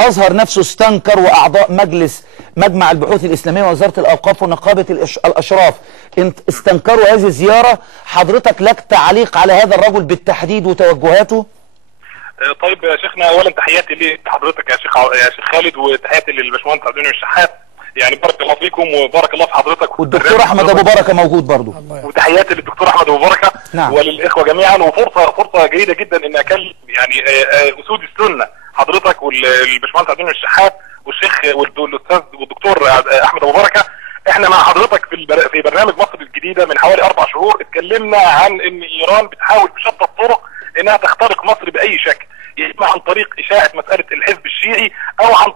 الازهر نفسه استنكر، واعضاء مجمع البحوث الاسلاميه ووزاره الاوقاف ونقابه الاشراف استنكروا هذه الزياره. حضرتك لك تعليق على هذا الرجل بالتحديد وتوجهاته؟ طيب يا شيخنا، اولا تحياتي لحضرتك يا شيخ خالد، وتحياتي للباشمهندس عبد المنعم الشحات. يعني بارك الله فيكم وبارك الله في حضرتك. والدكتور احمد ابو بركه موجود برضه. وتحياتي للدكتور احمد ابو بركه. نعم. وللاخوه جميعا، وفرصه جيده جدا ان اكلم يعني اسود السنه حضرتك والباشمهندس عبد المنعم الشحات والشيخ والاستاذ والدكتور احمد ابو بركه. احنا مع حضرتك في برنامج مصر الجديده من حوالي 4 شهور اتكلمنا عن ان ايران بتحاول بشتى الطرق انها تخترق مصر باي شكل، اما عن طريق اشاعه مساله الحزب الشيعي او عن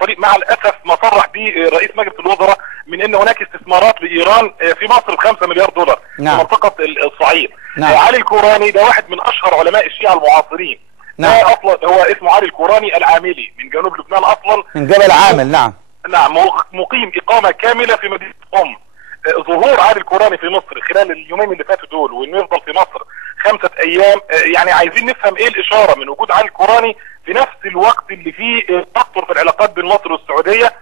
طريق مع الاسف ما صرح به رئيس مجلس الوزراء من ان هناك استثمارات لايران في مصر ب5 مليار دولار. نعم. في منطقه الصعيد. نعم. علي الكوراني ده واحد من اشهر علماء الشيعه المعاصرين. نعم. ده اصلا هو اسمه علي الكوراني العاملي من جنوب لبنان اصلا، من جبل عامل. نعم. نعم. مقيم اقامه كامله في مدينه ظهور علي الكوراني في مصر خلال اليومين اللي فاتوا دول، وانه يفضل في مصر 5 ايام، يعني عايزين نفهم ايه الاشاره من وجود علي الكوراني في نفس الوقت اللي فيه تطور في العلاقات بين مصر والسعوديه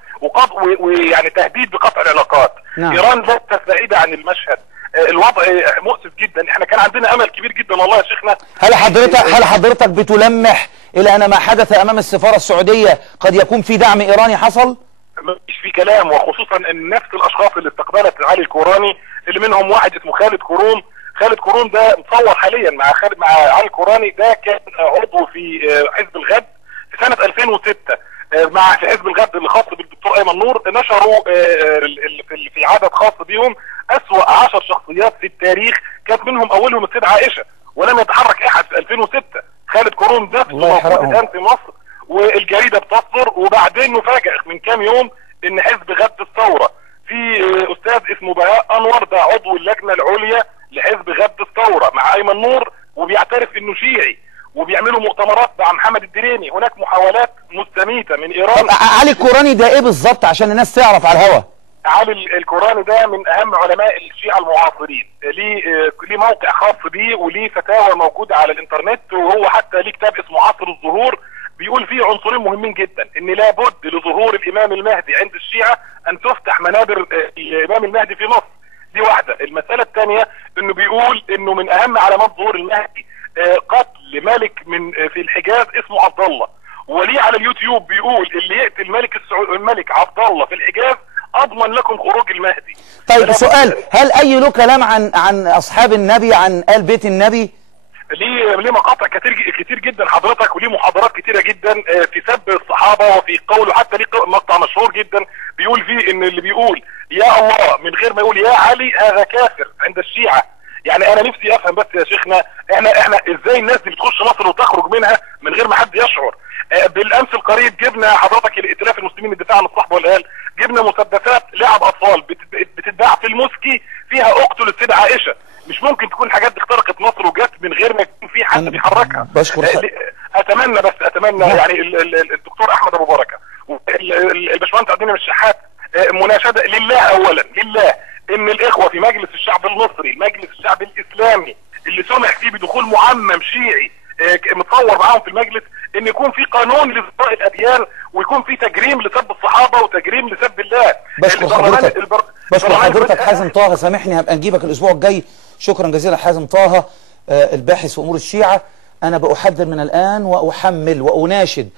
ويعني تهديد بقطع العلاقات. نعم. ايران ليست بعيده عن المشهد. الوضع مؤسف جدا. احنا كان عندنا امل كبير جدا والله يا شيخنا. هل حضرتك بتلمح الى ان ما حدث امام السفاره السعوديه قد يكون في دعم ايراني حصل؟ مش في كلام، وخصوصا ان نفس الاشخاص اللي استقبلت علي الكوراني اللي منهم واحد اسمه خالد كروم. خالد كروم ده مصور حاليا مع علي الكوراني. ده كان عضو في حزب الغد في سنه 2006 في حزب الغد اللي خاص بالدكتور ايمن نور. نشروا في عدد خاص بيهم اسوأ 10 شخصيات في التاريخ، كانت منهم اولهم السيدة عائشه، ولم يتحرك احد في 2006. خالد كروم نفسه موجود الان في مصر والجريده بتصدر. وبعدين نفاجئ من كام يوم ان حزب غد الثوره في استاذ اسمه بهاء انور، ده عضو اللجنه العليا لحزب غد الثوره مع ايمن نور، وبيعترف انه شيعي، وبيعملوا مؤتمرات مع محمد الدريني. هناك محاولات مستميته من ايران. علي الكوراني ده ايه بالظبط عشان الناس تعرف على الهوا؟ علي الكوراني ده من اهم علماء الشيعه المعاصرين، ليه موقع خاص بيه وليه فتاوى موجوده على الانترنت، وهو حتى ليه كتاب اسمه عصر الظهور بيقول فيه عنصرين مهمين جدا: ان لابد لظهور الامام المهدي عند الشيعه ان تفتح منابر الامام المهدي في مصر. دي واحده. المساله الثانيه انه بيقول انه من اهم علامات ظهور المهدي قتل ملك في الحجاز اسمه عبد الله، وليه على اليوتيوب بيقول اللي يقتل الملك عبد الله في الحجاز اضمن لكم خروج المهدي. طيب سؤال، هل اي له كلام عن اصحاب النبي، عن آل بيت النبي؟ ليه مقاطع كتير جدا حضرتك، وليه محاضرات كتيره جدا في سب الصحابه وفي قوله. حتى ليه مقطع مشهور جدا بيقول فيه ان اللي بيقول يا الله من غير ما يقول يا علي هذا كافر عند الشيعه. يعني انا نفسي افهم بس يا شيخنا، احنا ازاي الناس دي بتخش مصر وتخرج منها من غير ما حد يشعر؟ بالامس القريب جبنا حضرتك الائتلاف المسلمين للدفاع عن الصحب والآل، جبنا مسدسات لعب اطفال بتتباع في الموسكي فيها اقتل السيدة عائشه. مش ممكن تكون حاجات دي اخترقت مصر وجت من غير ما يكون في حد بيحركها. اتمنى يعني الدكتور احمد ابو بركه والباشمهندس عبد المنعم الشحات مناشده لله، اولا لله ان الاخوه في مجلس الشعب المصري، مجلس الشعب الاسلامي اللي سمح فيه بدخول معمم شيعي متصور معاهم في المجلس، ان يكون في قانون لإصلاح الاديان، ويكون في تجريم لسب الصحابه وتجريم لسب الله. بشكر حضرتك حازم طه. سامحني هبقى نجيبك الاسبوع الجاي. شكرا جزيلا حازم طه، الباحث في امور الشيعه. انا بأحذر من الان واحمل واناشد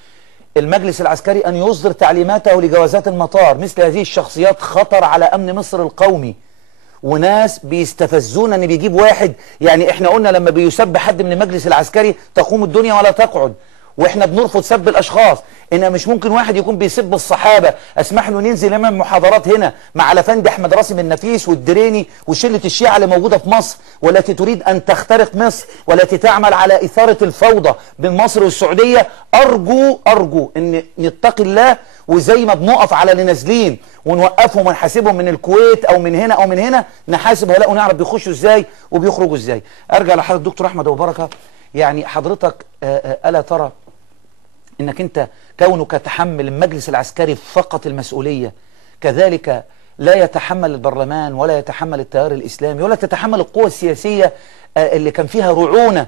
المجلس العسكري ان يصدر تعليماته لجوازات المطار. مثل هذه الشخصيات خطر على امن مصر القومي، وناس بيستفزونا ان بيجيب واحد. يعني احنا قلنا لما بيسب حد من المجلس العسكري تقوم الدنيا ولا تقعد، واحنا بنرفض سب الاشخاص. ان مش ممكن واحد يكون بيسب الصحابه اسمح له ننزل امام محاضرات هنا مع الافندي احمد راسم النفيس والدريني وشله الشيعه اللي موجوده في مصر، والتي تريد ان تخترق مصر، والتي تعمل على اثاره الفوضى بين مصر والسعوديه. ارجو ان نتقي الله، وزي ما بنقف على اللي نازلين ونوقفهم ونحاسبهم من الكويت او من هنا او من هنا، نحاسب هؤلاء ونعرف بيخشوا ازاي وبيخرجوا ازاي. ارجع لحضرتك دكتور احمد ابو بركه. يعني حضرتك ألا ترى انك انت كونك تحمل المجلس العسكري فقط المسؤولية، كذلك لا يتحمل البرلمان ولا يتحمل التيار الإسلامي ولا تتحمل القوى السياسية اللي كان فيها رعونة